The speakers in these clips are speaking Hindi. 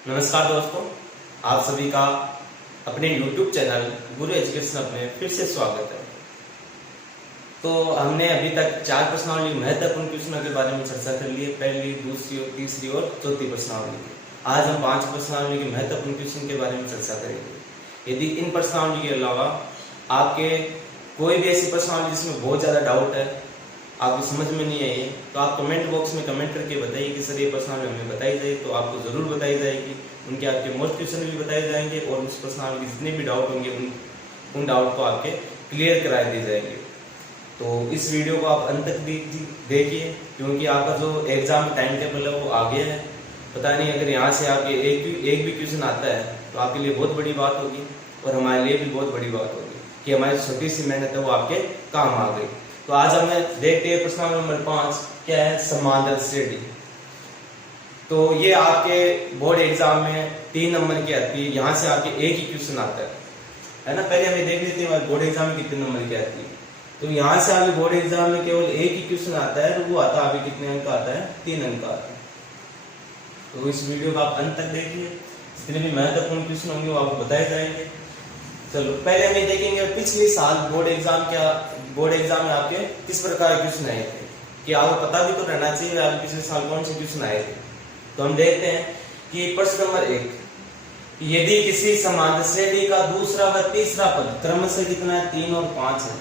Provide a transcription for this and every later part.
नमस्कार दोस्तों, आप सभी का अपने YouTube चैनल गुरु एजुकेशन हब में फिर से स्वागत है। तो हमने अभी तक 4 प्रश्नावली महत्वपूर्ण क्वेश्चनों के बारे में चर्चा कर ली है, पहली, दूसरी और तीसरी और चौथी प्रश्नावली की। आज हम 5 प्रश्नावली के महत्वपूर्ण क्वेश्चन के बारे में चर्चा करेंगे। यदि इन प्रश्नावली के अलावा आपके कोई भी ऐसी प्रश्नावली जिसमें बहुत ज्यादा डाउट है, आपको समझ में नहीं आई, तो आप कमेंट बॉक्स में कमेंट करके बताइए कि सर ये प्रश्नावली हमें बताई जाए, तो आपको जरूर बताई जाएगी। उनके आपके मोस्ट क्वेश्चन भी बताए जाएंगे और उस प्रश्नावली के जितने भी डाउट होंगे उन डाउट को आपके क्लियर करा दिए जाएंगे। तो इस वीडियो को आप अंत तक देखिए, क्योंकि आपका जो एग्जाम टाइम टेबल है वो आ गया है। पता नहीं अगर यहाँ से आपके एक भी क्वेश्चन आता है तो आपके लिए बहुत बड़ी बात होगी और हमारे लिए भी बहुत बड़ी बात होगी कि हमारी छोटी सी मेहनत है वो आपके काम आ गई। तो आज हमें देखते हैं प्रश्न नंबर 5 क्या है, समांतर श्रेणी। तो ये आपके बोर्ड एग्जाम में 3 नंबर की आती है, यहाँ से आपके एक ही क्वेश्चन आता है ना। पहले हमें देख लेते हैं बोर्ड एग्जाम में कितने नंबर की आती है। तो यहाँ से आपके बोर्ड एग्जाम में केवल एक ही क्वेश्चन आता है, तो वो आता है अभी कितने अंक का आता है, 3 अंक का आता है। तो इस वीडियो को आप अंत तक देखिए, जितने भी महत्वपूर्ण क्वेश्चन होंगे वो आपको बताए जाएंगे। चलो पहले हम ये देखेंगे पिछले साल बोर्ड एग्जाम में आपके किस प्रकार के क्वेश्चन आए थे, कि आपको पता भी तो रहना चाहिए आपके पिछले साल कौन से क्वेश्चन आए थे। तो हम देखते हैं कि प्रश्न नंबर 1, यदि किसी समांतर श्रेणी का दूसरा व तीसरा पद क्रमशः कितना है, 3 और 5 है,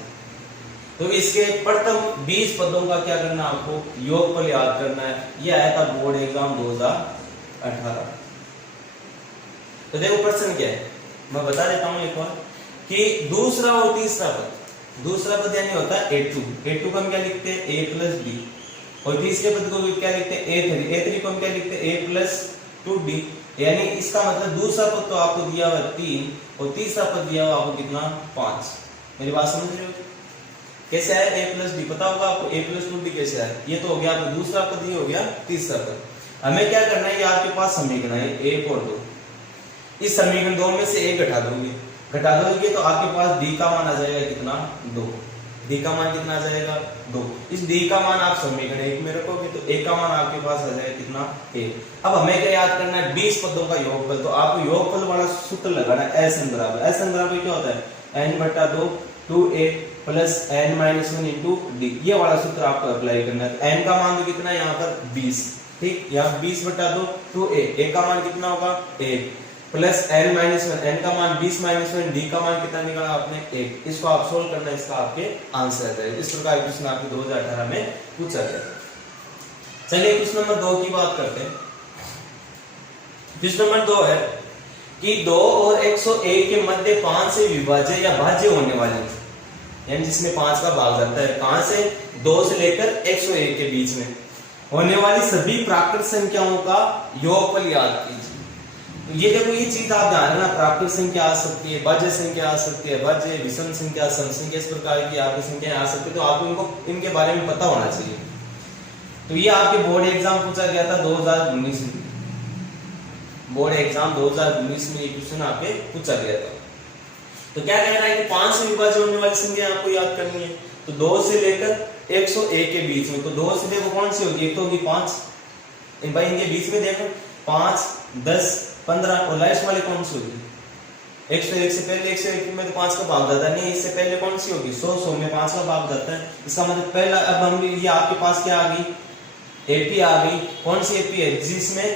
तो इसके प्रथम 20 पदों का क्या करना है, आपको योगफल याद करना है। यह आया था बोर्ड एग्जाम 2018। तो देखो प्रश्न क्या है, मैं बता देता हूं एक बार कि दूसरा और तीसरा पद यानी होता है A2 को हम क्या लिखते हैं, A प्लस B, और तीसरे पद को क्या लिखते हैं, A3 को हम क्या लिखते हैं, A प्लस 2D। यानी इसका मतलब दूसरा पद तो आपको दिया हुआ 3 और तीसरा पद दिया हुआ आपको कितना, 5। मेरी बात समझ रहे हो? कैसे आया A प्लस D, पता होगा आपको A प्लस 2D कैसे आया। ये तो हो गया आपका दूसरा पद, ये हो गया तीसरा पद। हमें क्या करना है, ये आपके पास समीकरण है 1 और 2, इस समीकरण 2 में से 1 घटा दोगे तो आपके पास D का मान आ जाएगा कितना, 2। D का मान कितना आ जाएगा, 2। इस D का मान आप समीकरण 1 में रखोगे तो A का मान आपके पास आ जाएगा कितना, 1। अब हमें क्या याद करना है, 20 पदों का योगफल। तो आपको योगफल वाला सूत्र लगाना है, SN बराबर क्या होता है, n/2 2A plus n-1 into D। ये वाला सूत्र आपको अप्लाई करना है। n का मान तो कितना है यहाँ पर 20, ठीक। यहाँ 20/2 2A, A का मान कितना होगा, 1 प्लस n-1, n का मान 20-1, D का मान कितना निकाला आपने, 1। इसको आप सोल्व करना, इसका आपके आंसर आ जाएगा। इस प्रकार क्वेश्चन आपके 2018 में पूछा गया। चलिए क्वेश्चन नंबर 2 की बात करते हैं। क्वेश्चन नंबर 2 है कि 2 और 101 के मध्य 5 से विभाज्य या भाज्य होने वाले, यानी जिसमें 5 का भाग जाता है, कहां से, 2 से लेकर 101 के बीच में होने वाली सभी प्राकृत संख्याओं का योगफल याद कीजिए। ये देखो, ये चीज आप ध्यान रखना, प्राकृत संख्या आ सकती है, भाज्य संख्या आ सकती है, भाज्य, विषम संख्या, सम संख्या, इस प्रकार की आपकी संख्या आ सकती है। तो आपको इनके बारे में पता होना चाहिए। तो ये आपके बोर्ड एग्जाम पूछा गया था 2019 में, बोर्ड एग्जाम 2019 में ये क्वेश्चन आपके पूछा गया था। तो क्या कहना है कि 5 से विभाज्य होने वाली संख्या आपको याद करनी है। तो 2 से लेकर 101 के बीच में, तो 2 से देखो कौन सी होगी, एक तो होगी 5, भाई इनके बीच में देखो 5, 10, 15 और लास्ट वाली कौन सी होगी, 101 से पहले, 101 में तो 5 का भाग जाता नहीं, इससे पहले कौन सी होगी, 100 में 5 का भाग जाता है। इसका मतलब पहला, अब हम ये आपके पास क्या आ गई, AP आ गई। कौन सी AP है, जिसमें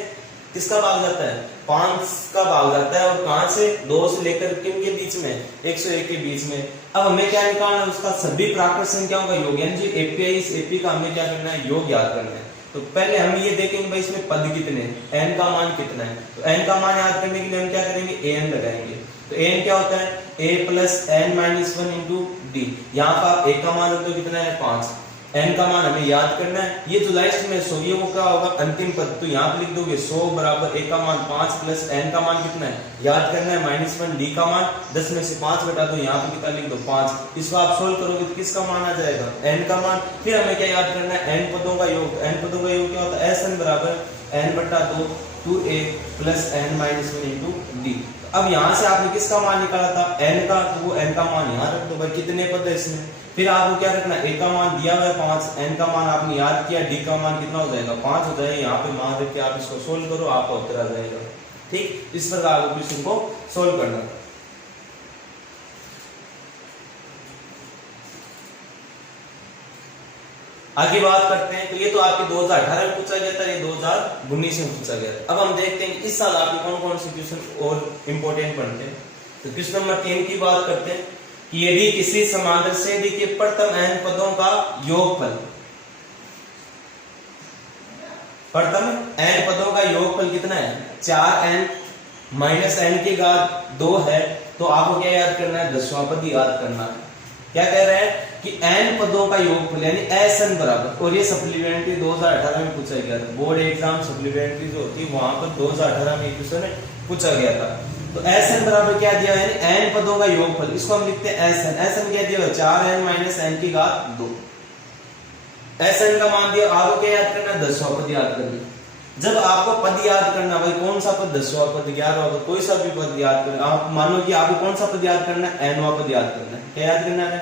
किसका भाग जाता है, 5 का भाग जाता है, और कहां से, 2 से लेकर किन के बीच में, 101 के बीच में। अब हमें क्या निकालना है, उसका सभी प्राकृत संख्याओं का योग, यानी जो AP है, इस AP का हमें क्या करना है, योग याद करना है। तो पहले हम ये देखेंगे भाई इसमें पद कितने हैं, n का मान कितना है। तो n का मान याद करने के लिए हम क्या करेंगे, an लगाएंगे। तो an क्या होता है, a plus n-1 into D। यहाँ पर a का मान रख दो कितना है, 5। n का मान हमें याद करना है। ये जो लास्ट में 100, ये वो क्या होगा, अंतिम पद। तो यहाँ पे लिख दोगे 100 बराबर a का मान 5 प्लस n का मान कितना है, याद करना है -1, D का मान 10 में से 5 घटा दो, यहाँ पे कितना लिख दो, 5। इसको आप सोल्व करोगे तो किसका मान आ जाएगा, n का मान। फिर हमें क्या याद करना है, n पदों का योग। n पदों का योग क्या होता है, SN बराबर n/2 2A plus n-1 into D। अब यहाँ से आपने किसका मान निकाला था, n का, तो वो n का मान यहाँ रख दो भाई, कितने पद है इसमें। फिर आपको क्या रखना, a का मान दिया हुआ है 5, n का मान आपने याद किया, d का मान कितना हो जाएगा, 5 हो जाएगा। यहाँ पे मान रख के आप इसको सोल्व करो, आपका उत्तर आ जाएगा। ठीक, इस प्रकार आपको क्वेश्चन को सोल्व करना था। आगे बात करते हैं, तो ये तो आपके 2018 में पूछा गया था, ये 2019 में पूछा गया था। अब हम देखते हैं इस साल आपके कौन कौन से क्वेश्चन और इंपॉर्टेंट बनते हैं। तो क्वेश्चन नंबर 3 की बात करते हैं कि यदि किसी समांतर श्रेणी के प्रथम n पदों का योगफल, प्रथम n पदों का योगफल कितना है, 4n माइनस n की घात 2 है, तो आपको क्या याद करना है, 10वां पद याद करना है। क्या कह रहे हैं कि n पदों का योगफल यानी Sn बराबर, और ये सप्लीमेंट्री 2018 में पूछा गया था, बोर्ड एग्जाम सप्लीमेंट्री जो होती है वहां पर 2018 में क्वेश्चन पूछा गया था। तो Sn बराबर क्या दिया है, यानी n पदों का योगफल, इसको हम लिखते हैं Sn। Sn क्या दिया, 4n माइनस n की घात 2। Sn का मान दिया, आपको क्या याद करना है, 10वां पद याद करना। जब आपको पद याद करना, भाई कौन सा पद, 10वां पद, 11वां पद, कोई सा भी पद याद करना, आप मान लो कि आपको कौन सा पद याद करना है, nवां पद याद करना है। क्या याद करना है,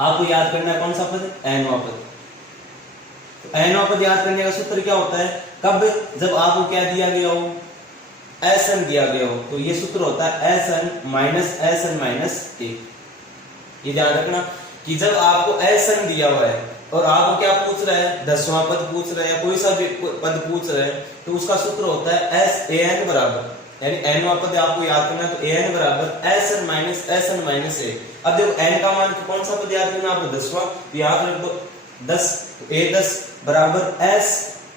आपको याद करना है कौन सा पद, nवां पद। तो nवां पद याद करने का सूत्र क्या होता है, कब, जब आपको क्या दिया गया हो, Sn दिया गया हो, तो ये सूत्र होता है Sn माइनस 1। ये ध्यान रखना कि जब आपको Sn दिया हुआ है और आपको क्या पूछ रहा है, 10वां पद पूछ रहा है या कोई सा भी पद पूछ रहा है, तो उसका सूत्र होता है San बराबर, यानी nवां पद आपको याद करना है, तो an बराबर Sn माइनस 1। अब देखो n का मान कौन सा पद याद करना है आपको, 10वां, तो यहाँ पर रख दो 10, a10 बराबर s,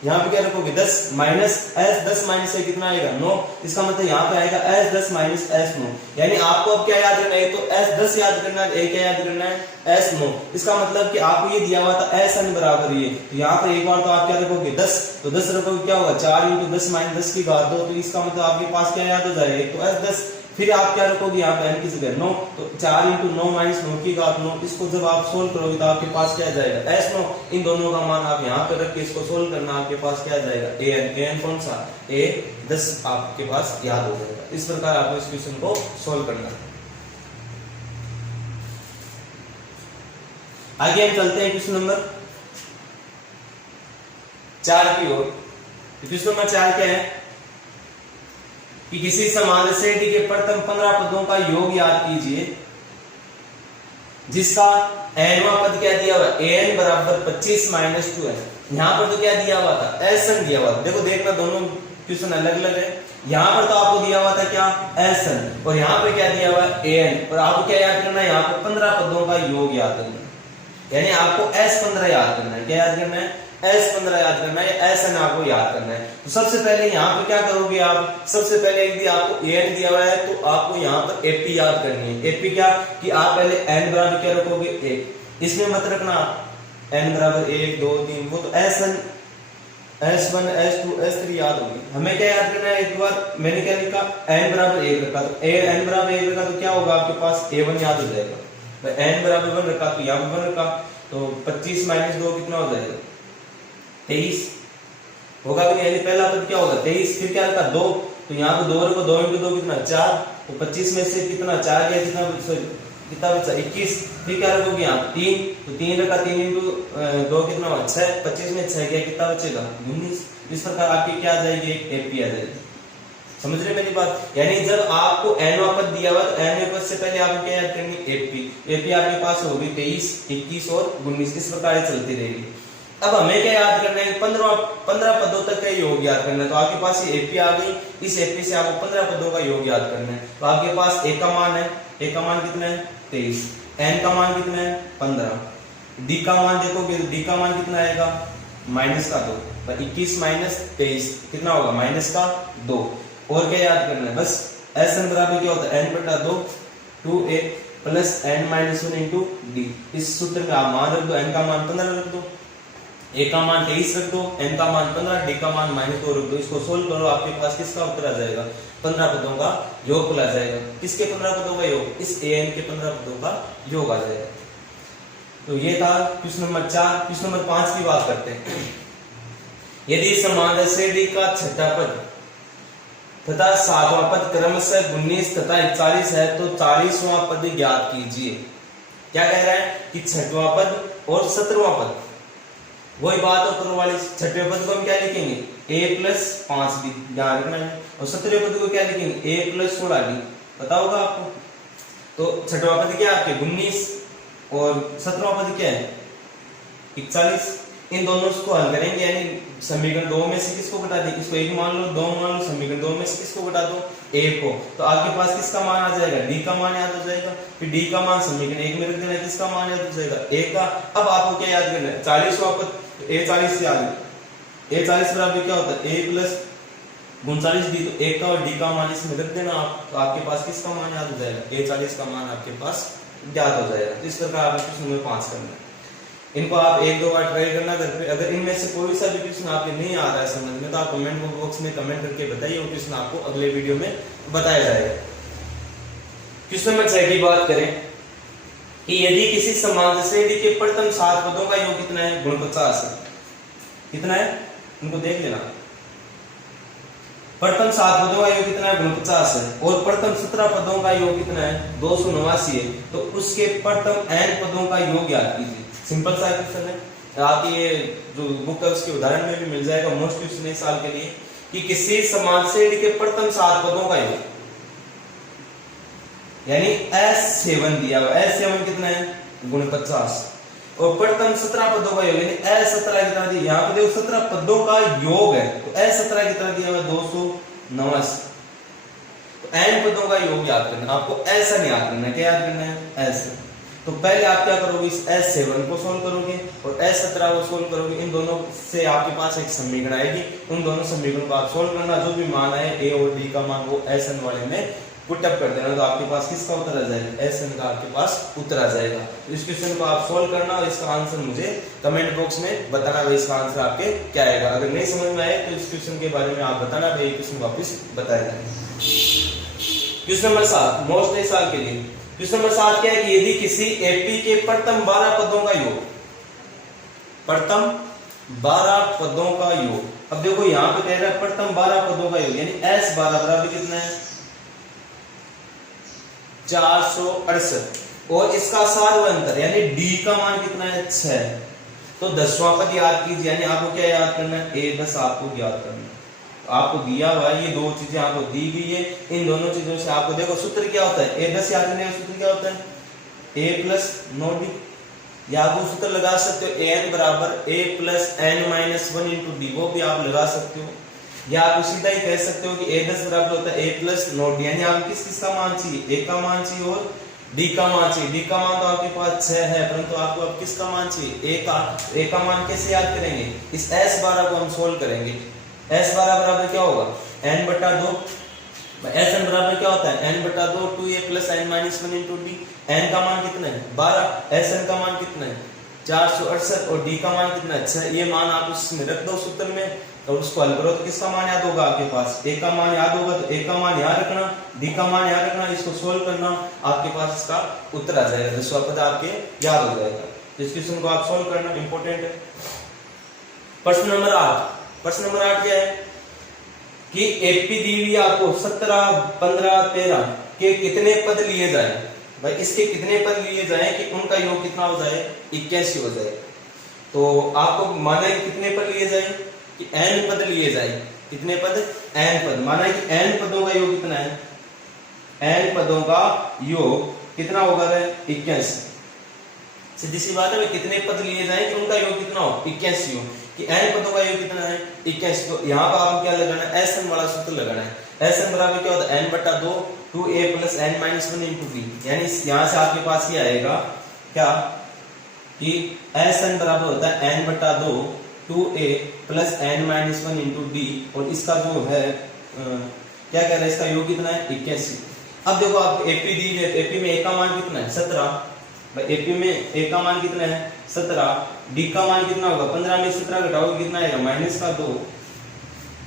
यहाँ पे क्या रखोगे 10 माइनस s, 10 माइनस से कितना आएगा 9, इसका मतलब यहाँ पे आएगा s 10 माइनस s 9। यानी आपको अब क्या याद करना है, तो s 10 याद करना है, a क्या याद करना है s 9। इसका मतलब कि आपको ये दिया हुआ था Sn बराबर ये, तो यहाँ पे एक बार तो आप क्या रखोगे 10, तो 10 रखोगे क्या होगा 4 × 10 माइनस 10 की घात 2, तो इसका मतलब आपके पास क्या याद हो जाएगा, एक तो s 10, फिर आप क्या रखोगे यहाँ पे n की जगह 9, तो 4 × 9 माइनस 9 की घात 9। इसको जब आप सोल्व करोगे तो आपके पास क्या जाएगा s 9। इन दोनों का मान आप यहाँ पे रख के इसको सोल्व करना, आपके पास क्या जाएगा an कौन सा, a 10 आपके पास याद हो जाएगा। इस प्रकार आपको इस क्वेश्चन को सोल्व करना है। आगे हम चलते हैं क्वेश्चन नंबर 4 की ओर। क्वेश्चन नंबर 4 क्या है कि किसी समांतर श्रेणी के प्रथम 15 पदों का योग याद कीजिए, जिसका nवां पद क्या दिया हुआ है, an बराबर 25 माइनस 2 है। यहाँ पर तो क्या दिया हुआ था, Sn दिया हुआ था। देखो देखना दोनों क्वेश्चन अलग अलग है। यहाँ पर तो आपको दिया हुआ था क्या, Sn, और यहाँ पे क्या दिया हुआ है an, और आपको क्या याद करना है, यहाँ पर 15 पदों का योग याद करना है, यानी आपको S15 याद करना है। क्या याद करना है, S15 याद करना है, Sn आपको याद करना है। तो सबसे पहले यहाँ पे क्या करोगे आप, सबसे पहले यदि आपको an दिया हुआ है तो आपको यहाँ पर AP याद करनी है। AP क्या कि आप पहले n बराबर क्या रखोगे 1, इसमें मत रखना n बराबर 1 2 3, वो तो Sn S1 S2 S3 याद होगी। हमें क्या याद करना है, एक बार मैंने क्या लिखा, n बराबर 1 रखा, तो n बराबर 1 रखा तो क्या होगा आपके पास A1 याद हो जाएगा। n बराबर 1 रखा तो यहाँ पर 1 रखा, तो 25 माइनस 2 कितना हो जाएगा 23 होगा कि नहीं, पहला पद क्या होगा 23, फिर क्या रखा 2, तो यहाँ पे 2 रखो, 2 × 2 कितना 4, तो 25 में से कितना 4 गया, कितना बचा 21, फिर क्या रखोगे यहाँ 3, तो 3 रखा, 3 × 2 कितना हुआ 6, 25 में 6 गया, कितना बचेगा 19। इस प्रकार आपकी क्या आ जाएगी, एक AP आ जाएगी। समझ रहे मेरी बात, यानी जब आपको nवां पद दिया हुआ तो nवें पद से पहले आपको क्या याद करनी, AP आपके पास होगी 23 21 और 19, इस प्रकार चलती रहेगी। अब हमें क्या याद करना है, 15 पदों तक का योग याद करना है। तो आपके पास ये AP आ गई, इस AP से आपको 15 पदों का योग याद करना है। तो आपके पास A का मान है, A का मान कितना है 23, n का मान कितना है 15, D का मान देखोगे D का मान कितना आएगा माइनस का 2, 21 माइनस 23 कितना होगा माइनस का 2। और क्या याद करना है, बस Sn बराबर क्या होता है n बटा 2 2a plus n minus 1 into d। इस सूत्र में आप मान रख दो, n का मान 15 रख दो, a का मान 23 रख दो, n का मान 15, d का मान -2 रख दो। इसको सोल्व करो, आपके पास किसका उत्तर आ जाएगा, 15 पदों का योग आ जाएगा। किसके 15 पदों का योग, इस an के 15 पदों का योग आ जाएगा। तो ये था क्वेश्चन नंबर 4। क्वेश्चन नंबर 5 की बात करते हैं। यदि समांतर श्रेणी का छठा पद तथा सातवां पद क्रमशः 19 तथा 41 है तो 40वां पद ज्ञात कीजिए। क्या कह रहा है कि छठवां पद और 17वां पद, वही बात ऊपर वाली, छठवें पद को हम क्या लिखेंगे a+5 डी ध्यान रखना है। और 17वें पद को क्या लिखेंगे a+16 डी, पता होगा आपको। तो छठवां पद क्या है आपके 19 और 17वां पद क्या है 41। इन दोनों को हल करेंगे, यानी समीकरण 2 में से किसको घटा दें, इसको 1 मान लो, 2 मान लो, समीकरण 2 में से किसको घटा दो 1 को, तो आपके पास किसका मान आ जाएगा d का मान याद हो जाएगा। फिर d का मान समीकरण 1 में रख देना, किसका मान याद हो जाएगा a का। अब आपको क्या याद करना है 40वां पद a40 से याद, a40 बराबर क्या होता है a+39 डी, तो 1 का और d का मान इसमें रख देना आप, तो आपके पास किसका मान याद हो जाएगा a40 का मान आपके पास याद हो जाएगा। तो इस प्रकार आपको क्वेश्चन नंबर 5 करना है। इनको आप 1-2 बार ट्राई करना घर पे। अगर इनमें से कोई सा भी क्वेश्चन आपके नहीं आ रहा है समझ में, तो आप कमेंट बॉक्स में कमेंट करके बताइए, वो क्वेश्चन आपको अगले वीडियो में बताया जाएगा। क्वेश्चन नंबर 6 की बात करें कि यदि किसी समान श्रेणी के प्रथम 7 पदों का योग कितना है गुण 50 है, कितना है इनको देख लेना। प्रथम 7 पदों का योग कितना है गुण 50 है, और प्रथम 17 पदों का योग कितना है 289 है, तो उसके प्रथम n पदों का योग याद कीजिए। सिंपल सा क्वेश्चन है, आप ये जो बुक है उसके उदाहरण में भी मिल जाएगा, मोस्ट क्वेश्चन इस साल के लिए, कि किसी समान श्रेणी के प्रथम 7 पदों का योग, यानी S7 दिया हुआ, S7 कितना है गुण 50, और प्रथम 17 पदों का योग यानी S17 कितना दिया, यहाँ पे देखो 17 पदों का योग है, तो S17 कितना दिया हुआ 289, तो n पदों का योग याद करना, आपको ऐसा नहीं याद करना, क्या याद करना है ऐसा। तो पहले आप क्या करोगे इस S7 को सोल्व करोगे और S17 को सोल्व करोगे, इन दोनों से आपके पास एक समीकरण आएगी, उन दोनों समीकरणों को आप सोल्व करना, जो भी मान आए a और d का मान वो Sn वाले में पुट अप कर देना, तो आपके पास किसका उत्तर आ जाएगा Sn का आपके पास उत्तर आ जाएगा। इस क्वेश्चन को आप सोल्व करना और इसका आंसर मुझे कमेंट बॉक्स में बताना भाई इसका आंसर आपके क्या आएगा। अगर नहीं समझ में आए तो इस क्वेश्चन के बारे में आप बताना भाई, क्वेश्चन वापस बताएगा। क्वेश्चन नंबर 7 मोस्ट इस साल के लिए। क्वेश्चन नंबर 7 क्या है कि यदि किसी एपी के प्रथम 12 पदों का योग, प्रथम 12 पदों का योग, अब देखो यहां पे कह रहा है प्रथम 12 पदों का योग, यानी S12 बराबर कितना है 468, और इसका सार्वंतर यानी d का मान कितना है 6, तो 10वां पद याद कीजिए, यानी आपको क्या याद करना है a10 आपको याद करना है। आपको दिया हुआ है ये दो चीजें आपको दी गई है, इन दोनों चीजों से आपको देखो सूत्र क्या होता है a10 याद करने का सूत्र क्या होता है a+9d, या आप वो सूत्र लगा सकते हो an बराबर a+n-1 इंटू डी, वो भी आप लगा सकते हो, या आप सीधा ही कह सकते हो कि a10 बराबर होता है a+9d, यानी आपको किस किस का मान चाहिए a का मान चाहिए और d का मान चाहिए। d का मान तो आपके पास 6 है, परंतु आपको अब किसका मान चाहिए a का मान कैसे याद करेंगे, इस S12 को हम सोल्व करेंगे। S12 बराबर क्या होगा n/2, Sn बराबर क्या होता है n/2 2a+n-1 into D, n का मान कितना है 12, Sn का मान कितना है 468 और d का मान कितना है 6, ये मान आप उसमें रख दो सूत्र में और उसको हल करो, तो किसका मान याद होगा आपके पास a का मान याद होगा, तो a का मान याद रखना, d का मान याद रखना, इसको सोल्व करना, आपके पास इसका उत्तर आ जाएगा, 10वां पद आपके याद हो जाएगा। इस क्वेश्चन को आप सोल्व करना इंपॉर्टेंट है। प्रश्न नंबर 8, प्रश्न नंबर 8 क्या है कि एपी दी हुई आपको 17, 15, 13 के कितने पद लिए जाए, भाई इसके कितने पद लिए जाए कि उनका योग कितना हो जाए 81 हो जाए। तो आपको माना है कितने पद लिए जाए कि n पद लिए जाए, कितने पद n पद, माना है कि n पदों का योग कितना है, n पदों का योग कितना होगा 81। सीधी सी बात है भाई, कितने पद लिए जाए कि उनका योग कितना हो 81 हो, कि n पदों का योग कितना है 21। तो यहाँ पर आपको क्या लगाना है Sn वाला सूत्र लगाना है। Sn बराबर क्या होता है n/2 2a+n-1 इंटू डी, यानी यहाँ से आपके पास ये आएगा क्या कि Sn बराबर होता है n/2 2a+n-1 इंटू डी, और इसका जो है क्या कह रहा है इसका योग कितना है 81। अब देखो आप एपी दी है, एपी में a का मान कितना है 17, एपी में a का मान कितना है 17, d का मान कितना होगा 15 में 17 घटाओगे कितना आएगा -2,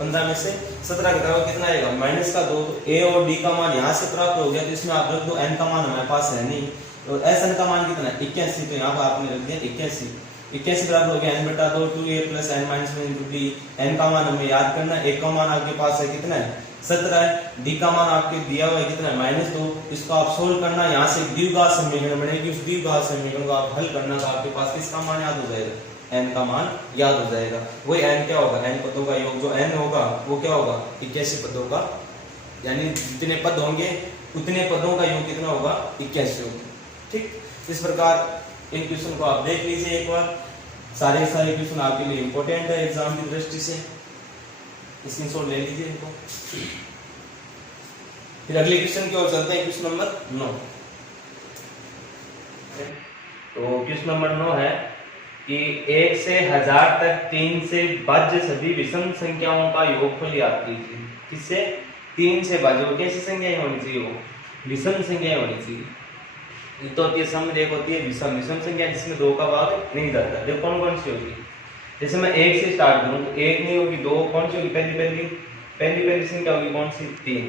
15 में से 17 घटाओगे कितना आएगा -2, तो a और d का मान यहाँ से प्राप्त हो गया, तो इसमें आप रख दो, n का मान हमारे पास है नहीं, तो Sn का मान कितना है 81, तो यहाँ पर आपने रख दिया 81 बराबर हो गया n/2 2a+n-1 into D, n का मान हमें याद करना है, a का मान आपके पास है कितना है 17 है, d का मान आपके दिया हुआ है कितना है -2, इसको आप सोल्व करना, यहाँ से द्विघात समीकरण बनेगी, उस द्विघात समीकरण को आप हल करना, तो आपके पास किसका मान याद हो जाएगा n का मान याद हो जाएगा। वही n क्या होगा, n पदों का योग, जो n होगा वो क्या होगा 81 पदों का, यानी जितने पद होंगे उतने पदों का योग कितना होगा 81 होगा। ठीक, इस प्रकार इन क्वेश्चन को आप देख लीजिए एक बार, सारे क्वेश्चन आपके लिए इंपॉर्टेंट है एग्जाम की दृष्टि से, स्क्रीनशॉट ले लीजिए इनको। फिर अगले क्वेश्चन की ओर चलते हैं, क्वेश्चन नंबर 9। तो क्वेश्चन नंबर 9 है कि 1 से 1000 तक 3 से भाज्य सभी विषम संख्याओं का योगफल याद कीजिए। किससे? 3 से भाज्य, वो कैसी संख्याएं होनी चाहिए, वो विषम संख्याएं होनी चाहिए। तो होती है सम, एक होती है विषम। विषम संख्या जिसमें 2 का भाग नहीं जाता, देखो कौन कौन सी होगी। जैसे मैं 1 से स्टार्ट करूं तो 1 नहीं होगी, 2 कौन सी होगी, पहली संख्या होगी कौन सी, 3।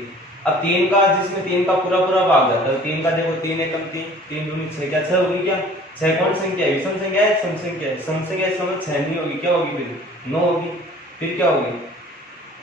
अब 3 का, जिसमें 3 का पूरा भाग जाता है, 3 का देखो 3 एकम 3, 3 दूनी 6, क्या 6 होगी क्या, 6 कौन संख्या है, विषम संख्या है, सम संख्या है। सम संख्या इस समय 6 नहीं होगी, क्या होगी फिर 9 होगी, फिर क्या होगी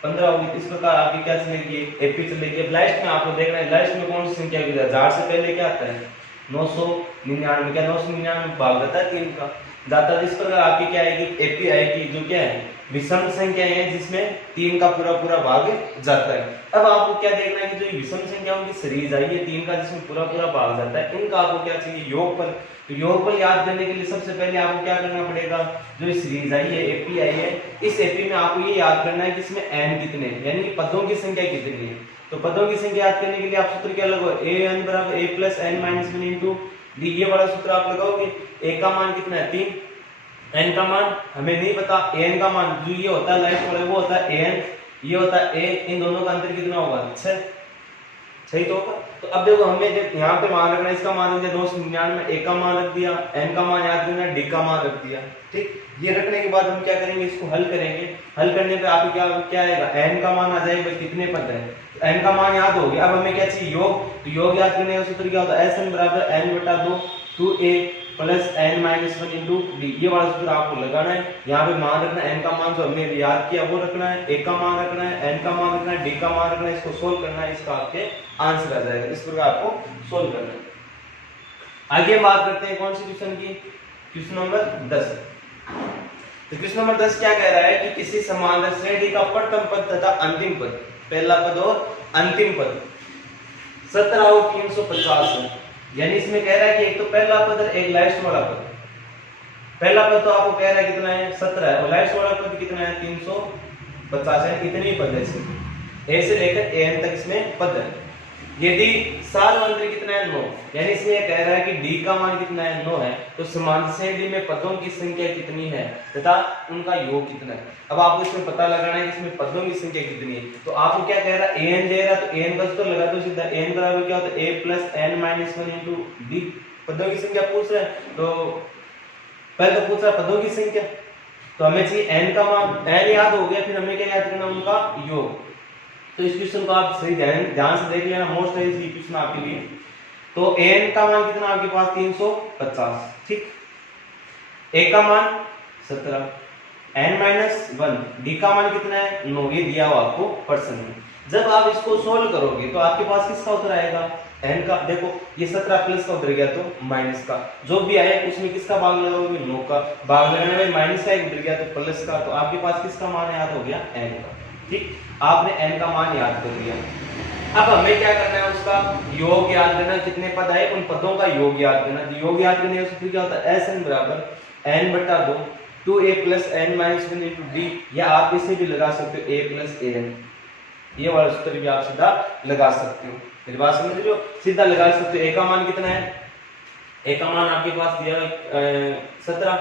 15 होगी। इस प्रकार आपकी क्या चलेगी, एपी चलेगी। अब लास्ट में आपको देखना है, लास्ट में कौन सी संख्या होगी, 1000 से पहले क्या आता है 999, क्या 999 भाग जाता है 3 का जाता है। इस प्रकार आपकी क्या आएगी, एपी आएगी, जो क्या है विषम संख्या है जिसमें 3 का पूरा भाग जाता है। अब आपको क्या देखना है कि जो विषम संख्याओं की सीरीज आई है 3 का जिसमें पूरा भाग जाता है, इनका आपको क्या चाहिए, योगफल। तो योगफल याद करने के लिए सबसे पहले आपको क्या करना पड़ेगा, जो सीरीज आई है, एपी आई है, इस एपी में आपको ये याद करना है कि इसमें n कितने हैं, यानी पदों की संख्या कितनी है। तो पदों की संख्या याद करने के लिए आप सूत्र क्या लगाओ, an बराबर a plus n minus 1 into D, ये वाला सूत्र आप लगाओगे। a का मान कितना है 3, n का मान हमें नहीं पता, an का मान जो ये होता है लाइट वाला वो होता है an, ये होता है a, इन दोनों का अंतर कितना होगा 6, सही तो होगा। तो अब देखो हमें जब यहाँ पे मान रखना है, इसका मान रख दिया 299, a का मान रख दिया, n का मान याद करना, d का मान रख दिया। ठीक, ये रखने के बाद हम क्या करेंगे, इसको हल करेंगे। हल करने पे आपको क्या आएगा, n का मान आ जाएगा, कितने पद है, n का मान याद हो गया। अब हमें क्या चाहिए, योग। तो योग याद करने का सूत्र क्या होता है, sn बराबर n/2 2a plus n minus 1 into D, ये वाला सूत्र आपको लगाना है। यहाँ पे मान रखना है, n का मान जो हमने याद किया वो रखना है, a का मान रखना है, n का मान रखना है, d का मान रखना है, इसको सोल्व करना है, इसका आपके आंसर आ जाएगा। इस प्रकार आपको सोल्व करना है। आगे बात करते हैं कौन सी क्वेश्चन की, क्वेश्चन नंबर 10। तो क्वेश्चन नंबर 10 क्या कह रहा है कि किसी समांतर श्रेणी का प्रथम पद तथा अंतिम पद, पहला पद और अंतिम पद 17 और 350 है। यानी इसमें कह रहा है कि एक तो पहला पद और एक लास्ट वाला पद। पहला पद तो आपको कह रहा है कितना है 17 है, और लास्ट वाला पद कितना है 350 है। कितनी पद है इसमें, a से लेकर an तक इसमें पद है। यदि सार्वत्रिक कितना है 9, यानी इसमें कह रहा है कि d का मान कितना है 9 है, तो समांतर श्रेणी में पदों की संख्या कितनी है तथा उनका योग कितना है। अब आपको इसमें पता लगाना है कि इसमें पदों की संख्या कितनी है। तो आपको क्या कह रहा है, an दे रहा है तो an का सूत्र लगा दो सीधा, an बराबर क्या होता है a plus n minus 1 into d। पदों की संख्या पूछ रहे हैं, तो पहले तो पूछ रहा है पदों की संख्या, तो हमें चाहिए n का मान, n याद हो गया, फिर हमें क्या याद करना, उनका योग। तो इस क्वेश्चन को आप सही ध्यान से देख लेना, मोस्ट है ये क्वेश्चन आपके लिए। तो n का मान कितना आपके पास 350, ठीक, a का मान 17, n माइनस 1, d का मान कितना है 9, ये दिया हुआ आपको प्रश्न में। जब आप इसको सोल्व करोगे तो आपके पास किसका उत्तर आएगा, n का। देखो ये 17 प्लस का उतर गया तो माइनस का, जो भी आया उसमें किसका भाग लगाओगे 9 का, भाग लगाने में माइनस का उतर गया तो प्लस का, तो आपके पास किसका मान याद हो गया n का। ठीक, आपने n का मान याद कर लिया। अब हमें क्या करना है, उसका योग याद करना, कितने पद आए उन पदों का योग याद करना। योग याद करने का सूत्र क्या होता है, sn बराबर n/2 2a plus n minus 1 into d, या आप इसे भी लगा सकते हो a प्लस an, ये वाला सूत्र भी आप सीधा लगा सकते हो। मेरी बात समझ रहे हो, सीधा लगा सकते हो। a का मान कितना है, a का मान आपके पास दिया 17,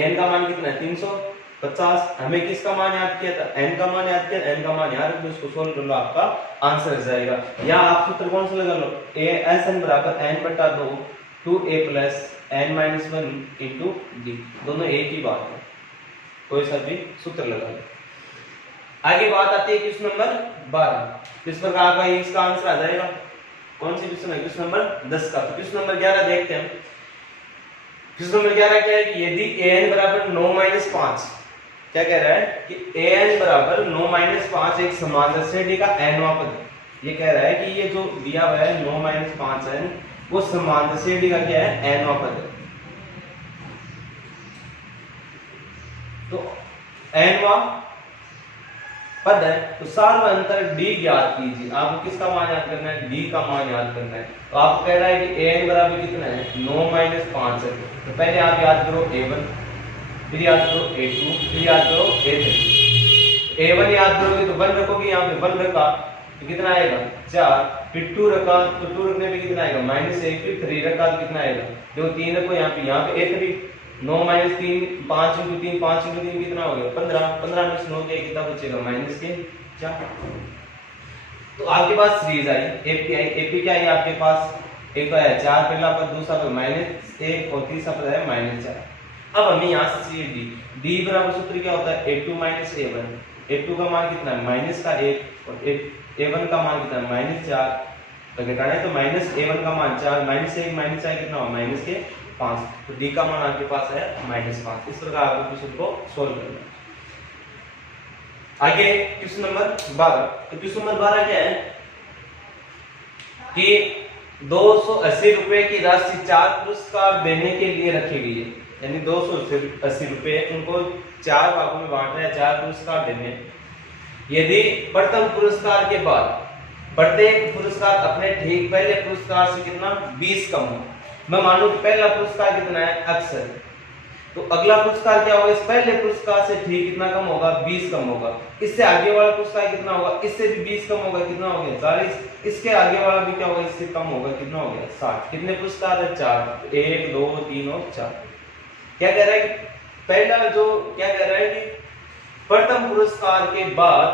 an का मान कितना है 350, हमें किसका मान याद किया था, n का मान याद किया, n का मान याद रखो, इसको सोल्व कर लो, आपका आंसर आ जाएगा। या आप सूत्र कौन सा लगा लो, sn बराबर n/2 2a plus n minus 1 into d, दोनों एक ही बात है, कोई सा भी सूत्र लगा लो। आगे बात आती है क्वेश्चन नंबर 12। इस प्रकार आपका इसका आंसर आ जाएगा। कौन सी क्वेश्चन है, क्वेश्चन नंबर 10 का। तो क्वेश्चन नंबर 11 देखते हैं। क्वेश्चन नंबर 11 क्या है कि यदि an बराबर 9 माइनस 5, क्या कह रहा है कि an बराबर 9 माइनस 5 एक समांतर श्रेणी का nवां पद है। ये कह रहा है कि ये जो दिया हुआ है 9 माइनस 5 n, वो समांतर श्रेणी का क्या है nवां पद है। तो nवा पद है, तो सार्व अंतर d ज्ञात कीजिए। आपको किसका मान याद करना है? d का मान याद करना है। तो आपको कह रहा है कि an बराबर कितना है? 9 - 5 है। तो पहले आप याद करो a1, फिर याद करो a2, फिर याद करो a3। a1 याद करोगे तो 1 रखोगे, यहाँ पे 1 रखा तो कितना आएगा? 4। फिर 2 रखा तो 2 रखने पे कितना आएगा? -1। फिर 3 रखा तो कितना आएगा? देखो 3 रखो यहाँ पे a3। 9 - 3 5 × 3 5 × 3 कितना हो गया? 15। 15 में 9 के कितना बचेगा? -4। तो आपके पास सीरीज आई एपी आई। एपी क्या है आपके पास? एक तो है 4 पहला पद, दूसरा पद -1 और तीसरा पद है -4। अब हमें यहाँ से चाहिए डी। डी बराबर सूत्र क्या होता है? a2 - a1। a2 का मान कितना है? -1 और a1 का मान कितना है? -4। तो घटाना है तो -a1 का मान 4 -1 -4 कितना होगा? -5। तो डी का मान आपके पास है -5। इस प्रकार आपको क्वेश्चन को सोल्व करना है। आगे क्वेश्चन नंबर 12। तो क्वेश्चन नंबर 12 क्या है कि 280 रुपए की राशि 4 पुरस्कार देने के लिए रखी गई है। यानी 280 रुपए उनको 4 भागों में बांटना है, 4 पुरस्कार देने हैं। यदि प्रथम पुरस्कार के बाद प्रत्येक पुरस्कार अपने ठीक पहले पुरस्कार से कितना 20 कम हो। मैं मानूं कि पहला पुरस्कार कितना है? अक्सर। तो अगला पुरस्कार क्या होगा? इस पहले पुरस्कार से ठीक कितना कम होगा? 20 कम होगा। इससे आगे वाला पुरस्कार कितना होगा? इससे भी 20 कम होगा, कितना हो गया? 40। इसके आगे वाला भी क्या होगा? इससे कम होगा, कितना हो गया? 60। कितने पुरस्कार है? 4। 1 2 3 और 4। क्या कह रहा है कि पहला जो क्या कह रहा है कि प्रथम पुरस्कार के बाद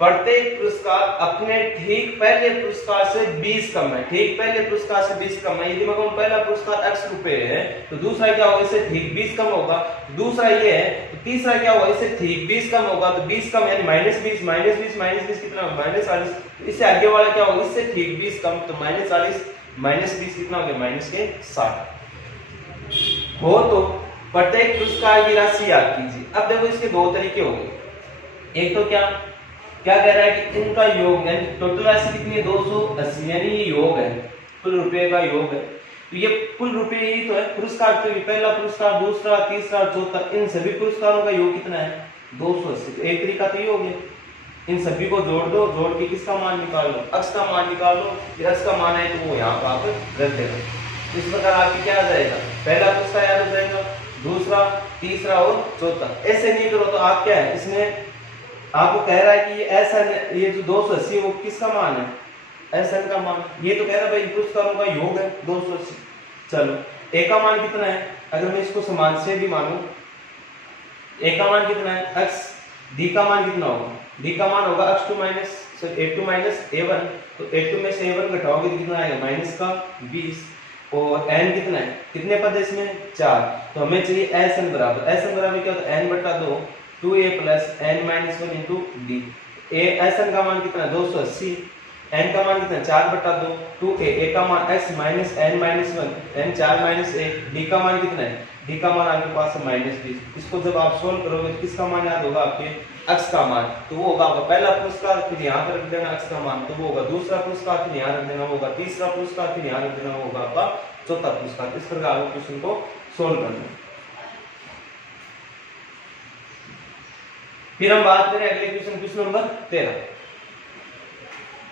प्रत्येक पुरस्कार अपने ठीक पहले पुरस्कार से 20 कम है। ठीक पहले पुरस्कार से 20 कम है। यदि मैं कहूं पहला पुरस्कार 80 रुपए है तो दूसरा क्या होगा? इससे ठीक 20 कम होगा। दूसरा ये है तो तीसरा क्या होगा? इससे ठीक 20 कम होगा। तो 20 कम यानी -20 -20 कितना होगा? -40। इससे आगे वाला क्या होगा? इससे ठीक 20 कम, तो -40 -20 कितना हो गया? -60 हो। तो प्रत्येक पुरस्कार की राशि याद कीजिए। अब देखो इसके दो तरीके हो गए। एक तो क्या कह रहा है कि इनका योग यानी टोटल राशि कितनी है? 280। यानी ये योग है, कुल रुपए का योग है। तो ये कुल रुपए ही तो है। पुरस्कार तो ये पहला पुरस्कार, दूसरा, तीसरा, चौथा, इन सभी पुरस्कारों का योग कितना है? 280। तो एक तरीका तो ये हो गया, इन सभी को जोड़ दो, जोड़ के किसका मान निकाल लो? अक्ष का मान निकाल लो। अक्ष का मान है तो वो यहाँ पर आकर रख देना। इस प्रकार आपकी क्या आ जाएगा? पहला पुरस्कार याद हो जाएगा, दूसरा, तीसरा और चौथा। ऐसे नहीं करो तो आप क्या है इसमें आपको कह रहा है कि ये जो 280 वो किसका मान है? एसएन का मान। ये तो कह रहा है भाई पुरस्कारों का योग है 280। चलो ए का मान कितना है? अगर मैं इसको समान से भी मानूं, ए का मान कितना है? x। डी का मान कितना होगा? डी का मान होगा a2 माइनस a1। तो a2 में से a1 घटाओगे तो कितना आएगा? -20। और n कितना है? कितने पद है इसमें? 4। तो हमें चाहिए sn बराबर क्या होता है? n/2 2a + n-1 * d। sn का मान कितना है? 280। n का मान कितना है? 4/2 2a। a का मान x - n-1 n 4 - 1। d का मान कितना है? d का मान आपके पास है -20। इसको जब आप सोल्व करोगे तो किसका मान याद होगा? आपके x का मान। तो वो होगा आपका पहला पुरस्कार, फिर यहाँ पर रख देना x का मान, तो वो होगा दूसरा पुरस्कार, फिर यहाँ रख देना होगा तीसरा पुरस्कार, फिर यहाँ रख देना होगा आपका चौथा पुरस्कार। इस प्रकार आपको क्वेश्चन को सोल्व करना है। फिर हम बात करें अगले क्वेश्चन नंबर 13।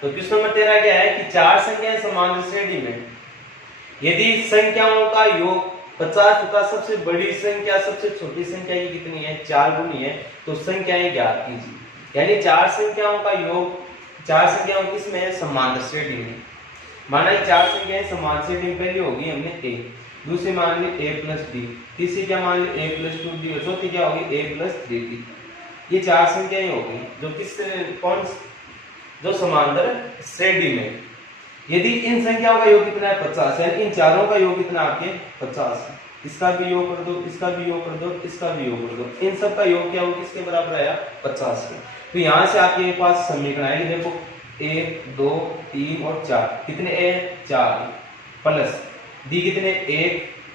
तो क्वेश्चन नंबर 13 क्या है कि 4 संख्याएं समान श्रेणी में यदि संख्याओं का योग 50 तथा सबसे बड़ी संख्या सबसे छोटी संख्या की कितनी है? 4 गुनी है, तो संख्याएं ज्ञात कीजिए। यानी 4 संख्याओं का योग 4 संख्याओं किसमें है? समान श्रेणी में। माना कि 4 संख्याएं समान श्रेणी में। पहली होगी हमने a, दूसरी मान ली a + d, तीसरी क्या मान ली a + 2d और चौथी क्या होगी? a + 3d। ये 4 संख्याएं होगी जो जो समांतर श्रेणी में। यदि इन संख्याओं का योग कितना है? 50। यानी इन चारों का योग कितना आपके? 50। इसका भी योग कर दो, इसका भी योग कर दो, इसका भी योग कर दो। इन सब का योग क्या होगा? किसके बराबर आया? 50 के। तो यहाँ से आपके पास समीकरण आएगी। देखो 1 2 3 और 4 कितने a? 4 प्लस d कितने? 1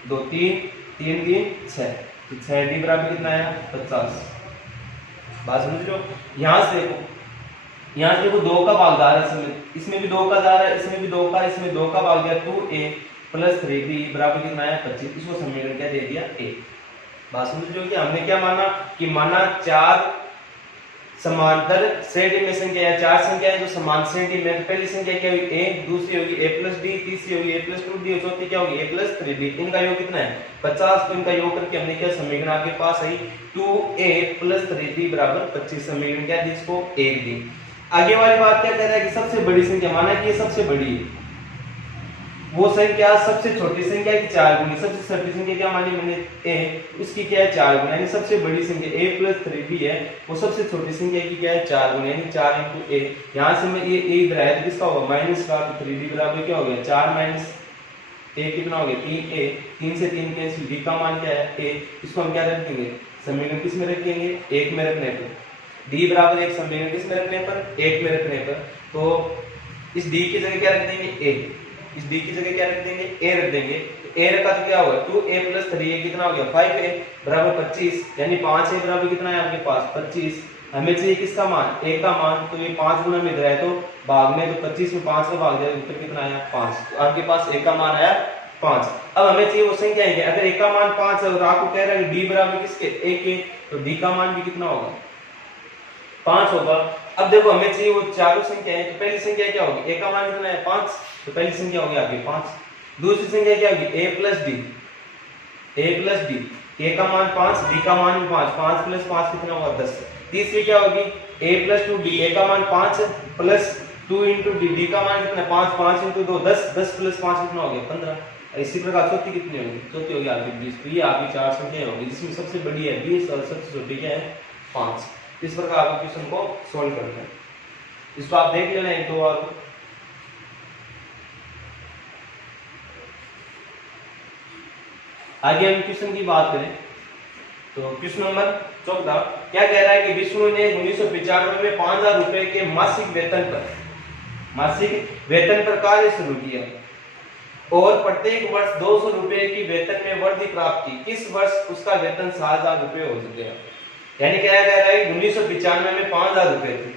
2 3 3 3 6। तो 6d बराबर कितना आया? 50। बात समझ रहे हो? यहाँ से देखो 2 का भागदार है, इसमें भी 2 का जा रहा है, इसमें भी 2 का, इसमें 2 का भाग दिया 2a + 3b बराबर कितना आया? 25। इसको समीकरण क्या दे दिया? a। बात समझ लो कि हमने क्या माना कि माना चार समांतर श्रेणी में संख्या है, चार संख्या है जो समान श्रेणी में, पहली संख्या क्या होगी a, दूसरी होगी a प्लस डी, तीसरी होगी a प्लस 2d और चौथी क्या होगी a प्लस 3d। इनका योग कितना है 50। तो इनका योग करके हमने क्या समीकरण आपके पास आई 2a प्लस 3b बराबर 25। समीकरण क्या दी इसको 1 दी। आगे वाली बात क्या कह रहा है कि सबसे बड़ी संख्या, माना कि ये सबसे बड़ी है, वो संख्या सबसे छोटी संख्या की 4 गुनी, सबसे छोटी संख्या क्या मानी मैंने a, उसकी क्या है 4 गुना, यानी सबसे बड़ी संख्या a प्लस 3b है, वो सबसे छोटी संख्या की क्या है 4 गुना, यानी 4 इंटू a। यहाँ से मैं ये a इधर आया तो किसका होगा माइनस का, तो 3b बराबर क्या हो गया 4 माइनस a कितना हो गया 3a, 3 से 3 कैंसिल, b का मान क्या है a, इसको हम क्या रख देंगे समीकरण किस में रखेंगे 1 में रखने पर, d बराबर 1 समीकरण किस में रखने पर 1 में रखने पर, तो इस d की जगह क्या रख देंगे a, इस d की जगह क्या रख देंगे a रख देंगे, a रखा तो क्या होगा 2a प्लस 3a कितना हो गया 5a बराबर 25, यानी 5a बराबर कितना है आपके पास 25। हमें चाहिए किसका मान a का मान, तो ये 5 गुना में इधर है तो भाग में, तो 25 में 5 का भाग दिया उत्तर कितना आया 5, तो आपके पास a का मान आया 5। अब हमें चाहिए वो संख्या है, अगर a का मान 5 है और आपको कह रहा है कि d बराबर किसके a के, तो d का मान भी कितना होगा 5 होगा। अब देखो हमें चाहिए वो चारों संख्या है, तो पहली संख्या क्या होगी a का मान कितना है 5, तो पहली संख्या होगी आपकी 5। दूसरी संख्या क्या होगी a plus D, a plus D, a का मान 5, d का मान भी 5, 5 प्लस 5 कितना होगा 10। तीसरी क्या होगी a प्लस 2d, a का मान 5 प्लस 2 इंटू डी, d का मान कितना 5, 5 इंटू 2 10, 10 प्लस 5 कितना हो गया 15। इसी प्रकार चौथी कितनी होगी, चौथी होगी आपकी 20। तो ये आपकी चार संख्याएं होगी जिसमें सबसे बड़ी है 20 और सबसे छोटी क्या है 5। इस प्रकार आप क्वेश्चन को सोल्व करते हैं, इसको आप देख लेना एक दो और। आगे हम क्वेश्चन की बात करें तो क्वेश्चन नंबर 14 क्या कह रहा है कि विष्णु ने 1995 में 5000 रुपए के मासिक वेतन पर कार्य शुरू किया और प्रत्येक वर्ष 200 रुपए की वेतन में वृद्धि प्राप्त की, किस वर्ष उसका वेतन 7000 रुपए हो गया। यानी क्या कह रहा है 1995 में 5000 रुपए थे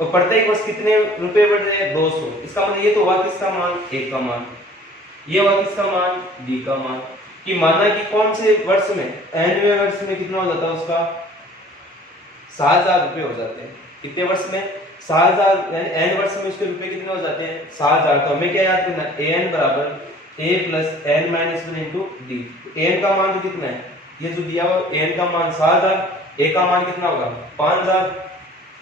और प्रत्येक वर्ष कितने रुपए बढ़ रहे हैं 200। इसका मतलब ये तो हुआ किसका मान a का मान, ये हुआ किसका मान d का मान, कि माना कि कौन से वर्ष में nवें वर्ष में कितना हो जाता है उसका 7000 रुपए हो जाते हैं। कितने वर्ष में 7000, यानी n वर्ष में उसके रुपए कितने हो जाते हैं 7000। तो हमें क्या याद करना an बराबर a plus n minus 1 into D. an का मान तो कितना है ये जो दिया हुआ an का मान 7000, a का मान कितना होगा 5000,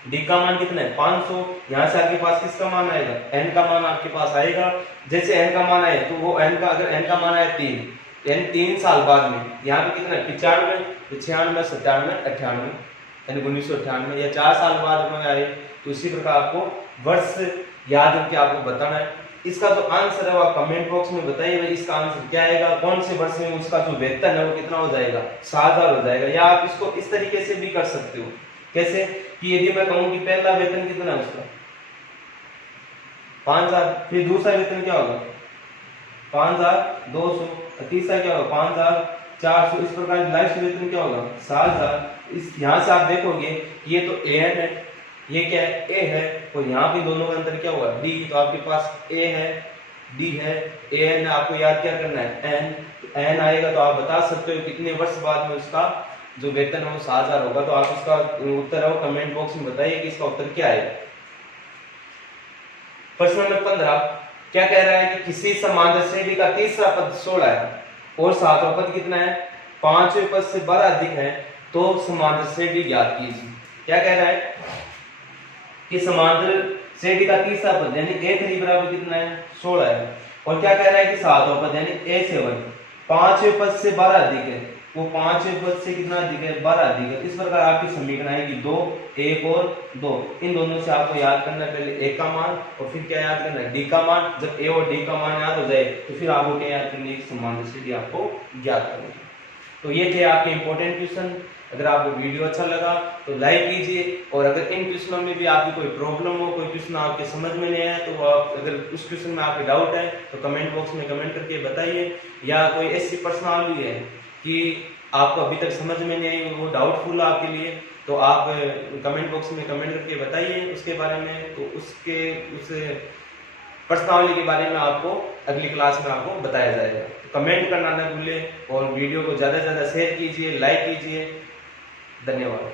d का मान कितना है 500। यहाँ से आपके पास किसका मान आएगा n का मान आपके पास आएगा। जैसे n का मान आए तो वो n का, अगर n का मान आया 3, यानी 3 साल बाद में यहाँ पे कितना 95, 96, 97, 98, यानी 1998 या 4 साल बाद में आए। तो इसी प्रकार आपको वर्ष याद करके आपको बताना है। इसका जो आंसर है वो कमेंट बॉक्स में बताइए भाई इसका आंसर क्या आएगा, कौन से वर्ष में उसका जो वेतन है वो कितना हो जाएगा 7000 हो जाएगा। या आप इसको इस तरीके से भी कर सकते हो, कैसे कि यदि मैं कहूँ कि पहला वेतन कितना है उसका 5000, फिर दूसरा वेतन क्या होगा 5200, तीसरा क्या होगा 5400, इस प्रकार लास्ट वेतन क्या होगा 7000। इस यहाँ से आप देखोगे ये तो an है, ये क्या है a है, और यहाँ पे दोनों का अंतर क्या होगा d। तो आपके पास a है d है an है, आपको याद क्या करना है n, तो n आएगा तो आप बता सकते हो कितने वर्ष बाद में उसका जो वेतन है वो 7000 होगा। तो आप उसका उत्तर है वो कमेंट बॉक्स में बताइए कि इसका उत्तर क्या आएगा। प्रश्न नंबर 15 क्या कह रहा है कि किसी समांतर श्रेणी का तीसरा पद 16 है और सातवां पद कितना है 5वें पद से 12 अधिक है, तो समांतर श्रेणी ज्ञात कीजिए। क्या कह रहा है कि समांतर श्रेणी का तीसरा पद यानी a3 बराबर कितना है 16 है, और क्या कह रहा है कि सातवां पद यानी a7 5वें पद से 12 अधिक है, वो 5वें पद से कितना अधिक है 12 अधिक है। इस प्रकार आपकी समीकरण आएगी 2, 1 और 2। इन दोनों से आपको याद करना है पहले a का मान और फिर क्या याद करना है d का मान। जब a और d का मान याद हो जाए तो फिर आपको क्या याद करनी है समांतर श्रेणी आपको ज्ञात करनी है। तो ये थे आपके इंपॉर्टेंट क्वेश्चन। अगर आपको वीडियो अच्छा लगा तो लाइक कीजिए, और अगर इन क्वेश्चनों में भी आपकी कोई प्रॉब्लम हो, कोई क्वेश्चन आपके समझ में नहीं आया, तो आप अगर उस क्वेश्चन में आपके डाउट है तो कमेंट बॉक्स में कमेंट करके बताइए। या कोई ऐसी प्रश्नावली है कि आपको अभी तक समझ में नहीं आई, वो डाउटफुल है आपके लिए, तो आप कमेंट बॉक्स में कमेंट करके बताइए उसके बारे में। तो उस प्रश्नावली के बारे में आपको अगली क्लास में आपको बताया जाएगा। कमेंट करना न भूलें और वीडियो को ज़्यादा से ज़्यादा शेयर कीजिए, लाइक कीजिए। धन्यवाद।